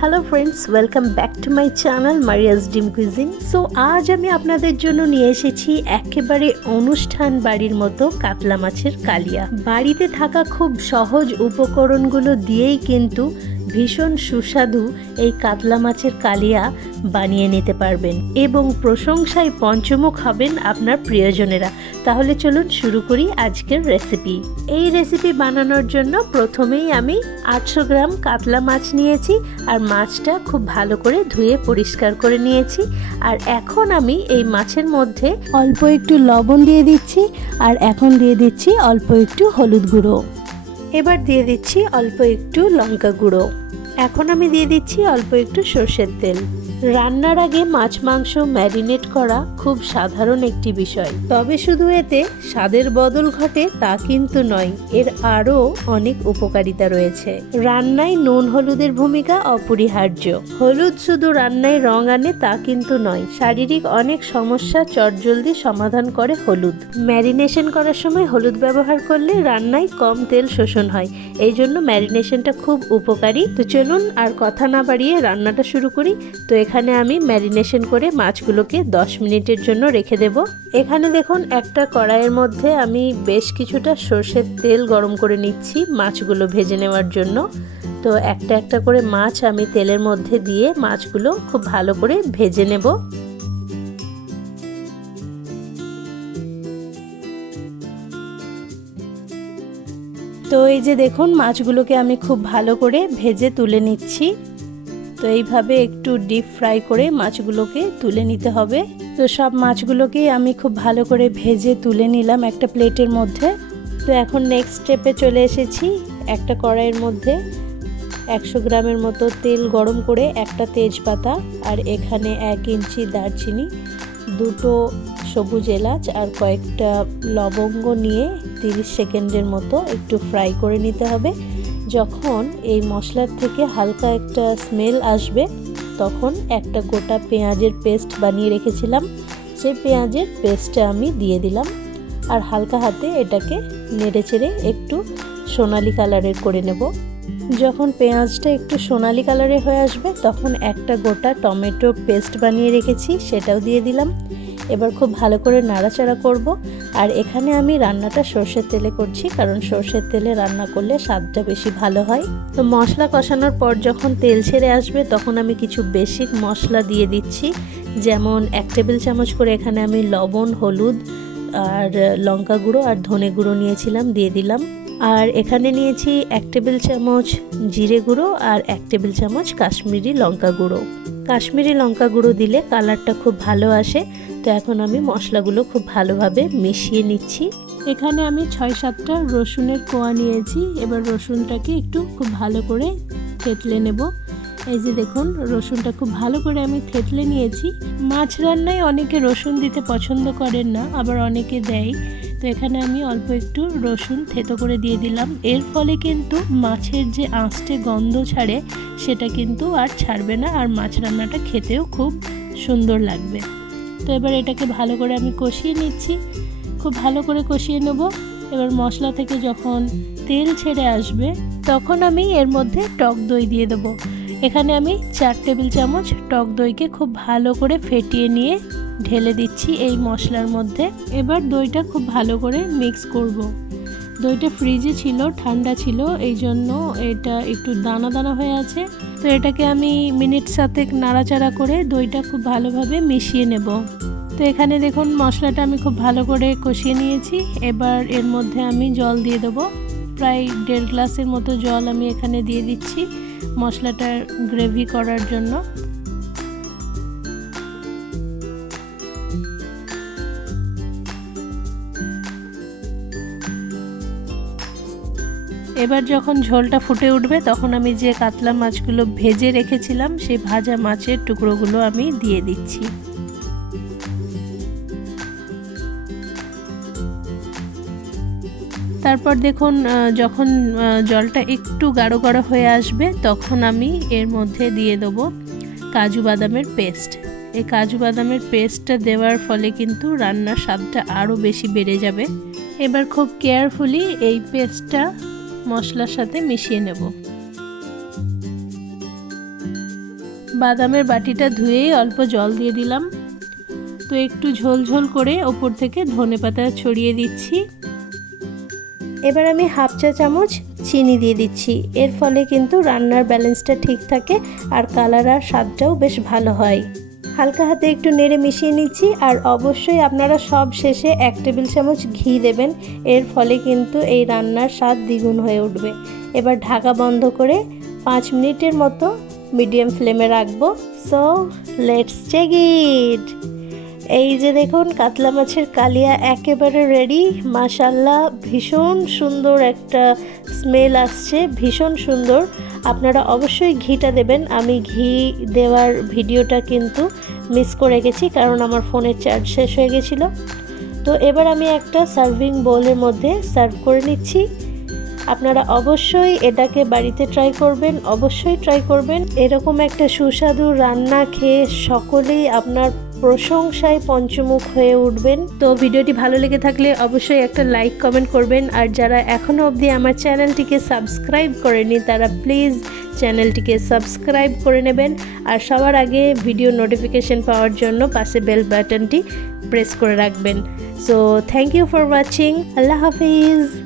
Hello friends welcome back to my channel Maria's ডিম cuisine so আজ আমি আপনাদের জন্য নিয়ে এসেছি একেবারে অনুষ্ঠান বাড়ির মতো কাতলা মাছের কালিয়া। বাড়িতে থাকা খুব সহজ উপকরণগুলো দিয়েই কিন্তু ভীষণ সুস্বাদু এই কাতলা মাছের কালিয়া বানিয়ে নিতে পারবেন এবং প্রশংসায় পঞ্চমুখ হবেন আপনার প্রিয়জনেরা। তাহলে চলুন শুরু করি আজকের রেসিপি এই রেসিপি বানানোর জন্য প্রথমেই আমি আটশো গ্রাম কাতলা মাছ নিয়েছি আর মাছটা খুব ভালো করে ধুয়ে পরিষ্কার করে নিয়েছি। আর এখন আমি এই মাছের মধ্যে অল্প একটু লবণ দিয়ে দিচ্ছি আর এখন দিয়ে দিচ্ছি অল্প একটু হলুদ গুঁড়ো। এবার দিয়ে দিচ্ছি অল্প একটু লঙ্কা গুঁড়ো। এখন আমি দিয়ে দিচ্ছি অল্প একটু সর্ষের তেল। রান্নার আগে মাছ মাংস ম্যারিনেট করা খুব সাধারণ একটি বিষয়। তবে শুধু এতে স্বাদের বদল ঘটে তা কিন্তু নয়, এর আরও অনেক উপকারিতা রয়েছে। রান্নায় নুন হলুদের ভূমিকা অপরিহার্য। হলুদ শুধু রান্নায় রং আনে তা কিন্তু নয়, শারীরিক অনেক সমস্যা চটজলদি সমাধান করে হলুদ। ম্যারিনেশন করার সময় হলুদ ব্যবহার করলে রান্নায় কম তেল শোষণ হয়, এই জন্য ম্যারিনেশনটা খুব উপকারী। তো চলুন আর কথা না বাড়িয়ে রান্নাটা শুরু করি। তো এখানে আমি ম্যারিনেশন করে মাছগুলোকে 10 মিনিটের জন্য রেখে দেব। এখানে দেখুন, একটা কড়াইয়ের মধ্যে আমি বেশ কিছুটা সর্ষের তেল গরম করে নিচ্ছি মাছগুলো ভেজে নেওয়ার জন্য। তো একটা একটা করে মাছ আমি তেলের মধ্যে দিয়ে মাছগুলো খুব ভালো করে ভেজে নেব। তো এই যে দেখুন, মাছগুলোকে আমি খুব ভালো করে ভেজে তুলে নিচ্ছি। তো এইভাবে একটু ডিপ ফ্রাই করে মাছগুলোকে তুলে নিতে হবে। তো সব মাছগুলোকেই আমি খুব ভালো করে ভেজে তুলে নিলাম একটা প্লেটের মধ্যে। তো এখন নেক্সট স্টেপে চলে এসেছি একটা কড়াইয়ের মধ্যে একশো গ্রামের মতো তেল গরম করে একটা তেজপাতা আর এখানে এক ইঞ্চি দারচিনি, দুটো সবুজ এলাচ আর কয়েকটা লবঙ্গ নিয়ে তিরিশ সেকেন্ডের মতো একটু ফ্রাই করে নিতে হবে। যখন এই মশলার থেকে হালকা একটা স্মেল আসবে, তখন একটা গোটা পেঁয়াজের পেস্ট বানিয়ে রেখেছিলাম। সেই পেঁয়াজের পেস্টটা আমি দিয়ে দিলাম আর হালকা হাতে এটাকে নেড়ে চেড়ে একটু সোনালি কালারের করে নেব। যখন পেঁয়াজটা একটু সোনালি কালারের হয়ে আসবে, তখন একটা গোটা টমেটোর পেস্ট বানিয়ে রেখেছি, সেটাও দিয়ে দিলাম। এবার খুব ভালো করে নাড়াচাড়া করব। আর এখানে আমি রান্নাটা সর্ষের তেলে করছি, কারণ সর্ষের তেলে রান্না করলে স্বাদটা বেশি ভালো হয়। তো মশলা কষানোর পর যখন তেল ছেড়ে আসবে, তখন আমি কিছু বেসিক মশলা দিয়ে দিচ্ছি। যেমন এক টেবিল চামচ করে এখানে আমি লবণ, হলুদ আর লঙ্কা গুঁড়ো আর ধনে গুঁড়ো নিয়েছিলাম, দিয়ে দিলাম। আর এখানে নিয়েছি এক টেবিল চামচ জিরে গুঁড়ো আর এক টেবিল চামচ কাশ্মীরি লঙ্কা গুঁড়ো। কাশ্মীরি লঙ্কা গুঁড়ো দিলে কালারটা খুব ভালো আসে। তো এখন আমি মশলাগুলো খুব ভালোভাবে মিশিয়ে নিচ্ছি। এখানে আমি ছয় সাতটা রসুনের কোয়া নিয়েছি। এবার রসুনটাকে একটু খুব ভালো করে থেতলে নেব। এই যে দেখুন, রসুনটা খুব ভালো করে আমি থেতলে নিয়েছি। মাছ রান্নায় অনেকে রসুন দিতে পছন্দ করেন না, আবার অনেকে দেয়। তো এখানে আমি অল্প একটু রসুন থেতো করে দিয়ে দিলাম। এর ফলে কিন্তু মাছের যে আঁচটে গন্ধ ছাড়ে, সেটা কিন্তু আর ছাড়বে না, আর মাছ রান্নাটা খেতেও খুব সুন্দর লাগবে। তো এবার এটাকে ভালো করে আমি কষিয়ে নিচ্ছি। খুব ভালো করে কষিয়ে নেব। এবার মশলা থেকে যখন তেল ছেড়ে আসবে, তখন আমি এর মধ্যে টক দই দিয়ে দেবো। এখানে আমি চার টেবিল চামচ টক দইকে খুব ভালো করে ফেটিয়ে নিয়ে ঢেলে দিচ্ছি এই মশলার মধ্যে। এবার দইটা খুব ভালো করে মিক্স করব। দইটা ফ্রিজে ছিল, ঠান্ডা ছিল এই জন্য এটা একটু দানা দানা হয়ে আছে। তো এটাকে আমি মিনিট সাথে নাড়াচাড়া করে দইটা খুব ভালোভাবে মিশিয়ে নেব। তো এখানে দেখুন মশলাটা আমি খুব ভালো করে কষিয়ে নিয়েছি। এবার এর মধ্যে আমি জল দিয়ে দেবো। প্রায় দেড় গ্লাসের মতো জল আমি এখানে দিয়ে দিচ্ছি মশলাটা গ্রেভি করার জন্য। এবার যখন ঝোলটা ফুটে উঠবে, তখন আমি যে কাতলা মাছগুলো ভেজে রেখেছিলাম সেই ভাজা মাছের টুকরোগুলো আমি দিয়ে দিচ্ছি। তারপর দেখুন যখন জলটা একটু গাঢ় গাঢ় হয়ে আসবে, তখন আমি এর মধ্যে দিয়ে দেবো কাজু বাদামের পেস্ট। এই কাজু বাদামের পেস্টটা দেওয়ার ফলে কিন্তু রান্নার স্বাদটা আরও বেশি বেড়ে যাবে। এবার খুব কেয়ারফুলি এই পেস্টটা মশলার সাথে মিশিয়ে নেব। বাদামের বাটিটা ধুয়েই অল্প জল দিয়ে দিলাম। তো একটু ঝোল ঝোল করে ওপর থেকে ধনে পাতা ছড়িয়ে দিচ্ছি। এবার আমি হাফ চা চামচ চিনি দিয়ে দিচ্ছি। এর ফলে কিন্তু রান্নার ব্যালেন্সটা ঠিক থাকে আর কালার আর স্বাদটাও বেশ ভালো হয়। হালকা হাতে একটু নেড়ে মিশিয়ে নিচ্ছি আর অবশ্যই আপনারা সব শেষে এক টেবিল চামচ ঘি দেবেন। এর ফলে কিন্তু এই রান্নার স্বাদ দ্বিগুণ হয়ে উঠবে। এবার ঢাকা বন্ধ করে পাঁচ মিনিটের মতো মিডিয়াম ফ্লেমে রাখব। সো লেটস চেক ইট এই যে দেখুন, কাতলা মাছের কালিয়া একেবারে রেডি মাশাল্লাহ ভীষণ সুন্দর একটা স্মেল আসছে, ভীষণ সুন্দর। আপনারা অবশ্যই ঘিটা দেবেন। আমি ঘি দেওয়ার ভিডিওটা কিন্তু মিস করে গেছি, কারণ আমার ফোনের চার্জ শেষ হয়ে গেছিল। তো এবার আমি একটা সার্ভিং বোলের মধ্যে সার্ভ করে নিচ্ছি। আপনারা অবশ্যই এটাকে বাড়িতে ট্রাই করবেন, অবশ্যই ট্রাই করবেন। এরকম একটা সুস্বাদু রান্না খেয়ে সকলেই আপনার প্রশংসায় পঞ্চমুখ হয়ে উঠবেন। তো ভিডিওটি ভালো লেগে থাকলে অবশ্যই একটা লাইক কমেন্ট করবেন। আর যারা এখনও অবধি আমার চ্যানেলটিকে সাবস্ক্রাইব করেনি তারা প্লিজ চ্যানেলটিকে সাবস্ক্রাইব করে নেবেন। আর সবার আগে ভিডিও নোটিফিকেশন পাওয়ার জন্য পাশে বেল বাটনটি প্রেস করে রাখবেন। So thank you for watching Allah Hafiz.